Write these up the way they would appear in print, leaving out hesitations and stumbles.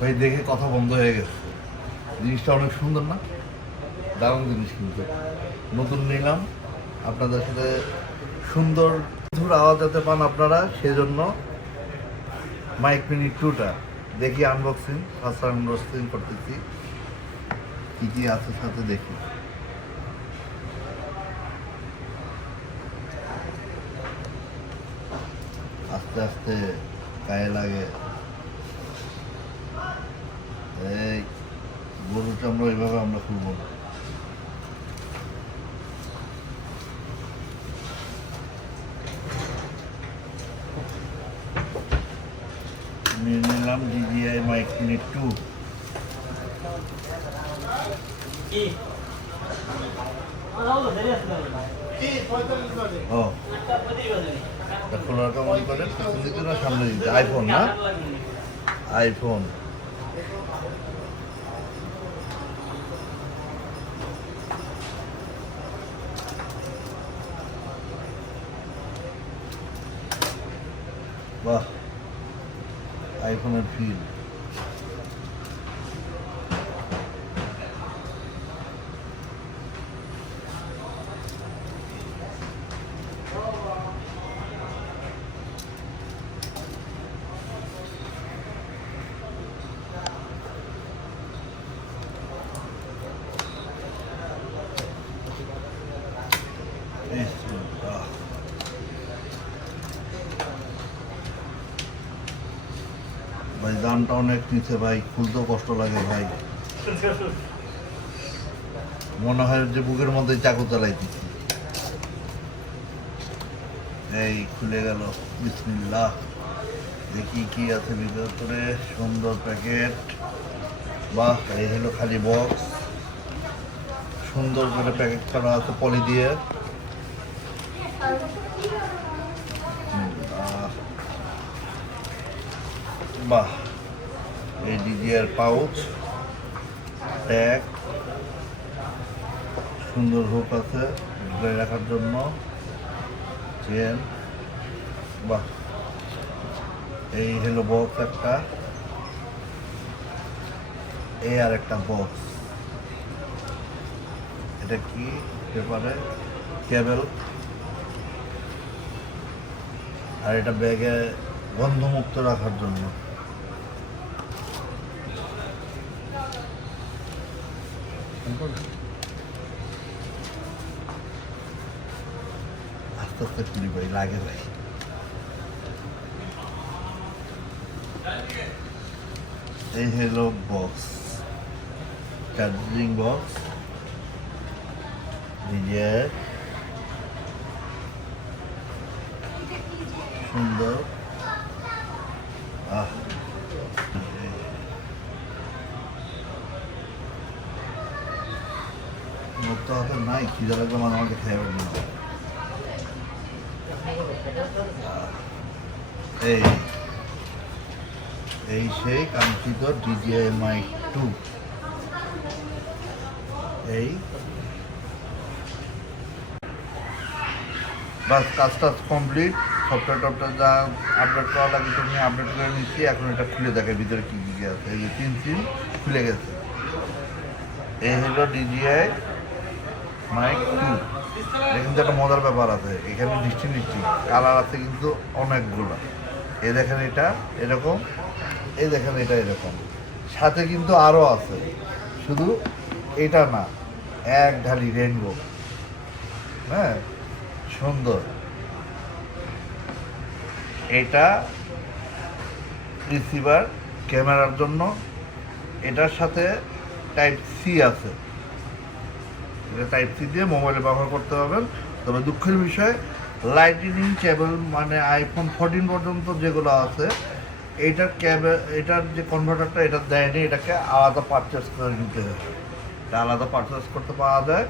ভাই দেখে কথা বন্ধ হয়ে গেছে। জিনিসটা অনেক সুন্দর না? দারুণ জিনিস কিন্তু। নতুন নিলাম, আপনাদের সাথে সুন্দর মধুর আওয়াজ যাতে পান আপনারা, সেজন্য মাইক মিনি 2টা দেখি আনবক্সিং, ফার্স্ট আনবক্সিং করতেছি। কী কী আছে সাথে দেখি। আস্তে আস্তে গায়ে লাগে। এই গরুর চামড়া এইভাবে আমরা খুলবো না। নিয়ে নিলাম DJI মাইক মিনি 2। ও খোলার কেমন করে? পিছন দিকে না সামনে দিকে? আইফোন না? আইফোন। বাহ, আইফোনের ফিল। ভাই দামটা অনেক নিচে ভাই, খুলতেও কষ্ট লাগে ভাই। মনে হয় যে বুকের মধ্যে চাকু চালাইতেছি। এই খুলে গেল, বিসমিল্লাহ। দেখি কি আছে ভিতরে। সুন্দর প্যাকেট। বাহ, এই হলো খালি বক্স। সুন্দর করে প্যাকেট করা আছে পলি দিয়ে। বাহ, এই DJI পাউচ, ট্যাগ, সুন্দর হুক আছে ঝুলাই রাখার জন্য, চেন। বাহ, এই হলো বক্স একটা, এই আর একটা বক্স। এটা কি পেপারে? কেবল। আর এটা ব্যাগে গন্ধমুক্ত রাখার জন্য। আস্তে আস্তে খুলি ভাই, লাগে ভাই। এই হলো বক্স, চার্জিং বক্স, নিজের সুন্দর। মুক্ত হাতে নাই, খিদে লাগবে মানে আমাকে খেয়ে না। এই এই সেই কাঙ্ক্ষিত DJI মাইক 2। এই বাস, কাজটা কমপ্লিট। সফটওয়্যার যা আপডেট করা লাগে তুমি আপডেট করে নিচ্ছি। এখন এটা খুলে দেখে ভিতরে কী কী আছে। এই যে 3 সিম খুলে গেছে। এই হলো DJI মাইক 2। এটা কিন্তু একটা মজার ব্যাপার আছে, এখানে ডিস্টিংক্ট কালার আছে কিন্তু অনেকগুলো। এই দেখেন এটা এরকম, এই দেখেন এটা এরকম, সাথে কিন্তু আরও আছে, শুধু এটা না, এক ঢালি রেনবো। হ্যাঁ, সুন্দর। এটা রিসিভার ক্যামেরার জন্য। এটার সাথে টাইপ সি আছে। এটা টাইপ সি দিয়ে মোবাইলে ব্যবহার করতে পারবেন। তবে দুঃখের বিষয়, লাইটনিং কেবল মানে আইফোন 14 পর্যন্ত যেগুলো আছে, এটার যে কনভার্টারটা এটা দেয়নি। এটাকে আলাদা পারচেস করে নিতে হবে। এটা আলাদা পারচেস করতে পাওয়া যায়।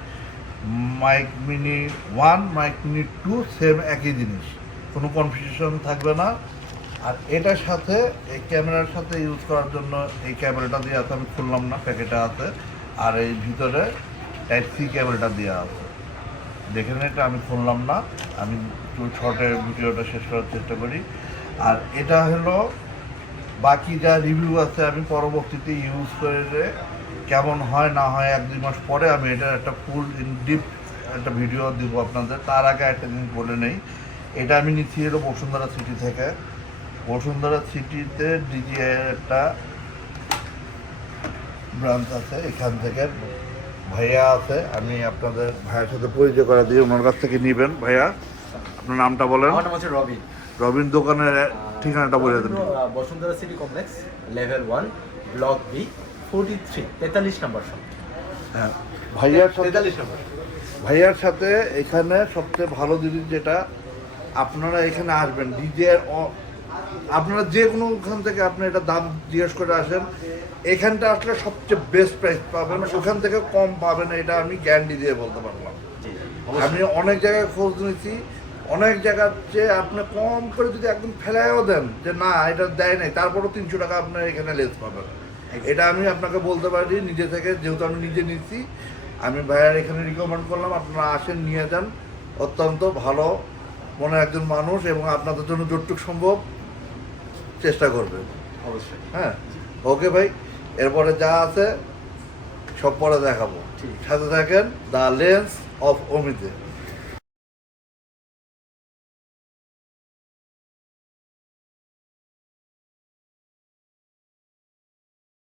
Mic mini 1, mic mini 2 same একই জিনিস, কোনো কনফিউশন থাকবে না। আর এটার সাথে এই ক্যামেরার সাথে ইউজ করার জন্য এই ক্যামেরাটা দিয়ে আছে, আমি খুললাম না, প্যাকেটে আছে। আর এই ভিতরে টাইপ সি ক্যামেরাটা দেওয়া আছে। দেখে নিন, এটা আমি খুললাম না, আমি একটু শর্টের ভিডিওটা শেষ করার চেষ্টা করি। আর এটা হলো বাকি যা রিভিউ আছে আমি পরবর্তীতে ইউজ করে কেমন হয় না হয় 1-2 মাস পরে আমি এটার একটা ফুল ইন ডিপ একটা ভিডিও দিব আপনাদের। তার আগে একটা জিনিস বলে নেই, এটা আমি নিচ্ছি হলো বসুন্ধরা সিটি থেকে। বসুন্ধরা সিটিতে ডিজিআই একটা ব্রাঞ্চ আছে, এখান থেকে ভাইয়া আছে, আমি আপনাদের ভাইয়ের সাথে পরিচয় করে দিই, ওনার কাছ থেকে নেবেন। ভাইয়া আপনার নামটা বলেন। আমার নাম হচ্ছে রবিন। রবিন দোকানের ঠিকানাটা বলে দেন। Bashundhara city complex, level 1, block B, 43, 43 নম্বর শপ। হ্যাঁ, ভাইয়ার সাথে 43 নম্বর। ভাইয়ার সাথে এখানে সবচেয়ে ভালো জিনিস যেটা, আপনারা এখানে আসবেন ডিজের, আপনারা যে কোনো ওখান থেকে আপনি এটা দাম জিজ্ঞেস করে আসেন, এখানটা আসলে সবচেয়ে বেস্ট প্রাইস পাবেন, ওখান থেকে কম পাবেন, এটা আমি গ্যারান্টি দিয়ে বলতে পারলাম। আমি অনেক জায়গায় খোঁজ নিয়েছি, অনেক জায়গার চেয়ে আপনি কম করে যদি একদম ফেলাইও দেন যে না এটা দেয় নাই, তারপরও 300 টাকা আপনার এখানে লেস পাবেন। এটা আমি আপনাকে বলতে পারি নিজে থেকে, যেহেতু আমি নিজে নিচ্ছি। আমি ভাইয়ার এখানে রিকমেন্ড করলাম, আপনারা আসেন, নিয়ে যান। অত্যন্ত ভালো মনের একজন মানুষ এবং আপনাদের জন্য যতটুকু সম্ভব চেষ্টা করবেন অবশ্যই। হ্যাঁ, ওকে ভাই, এরপরে যা আছে সব পরে দেখাবো। সাথে থাকেন দ্য লেন্স অফ অমিতে।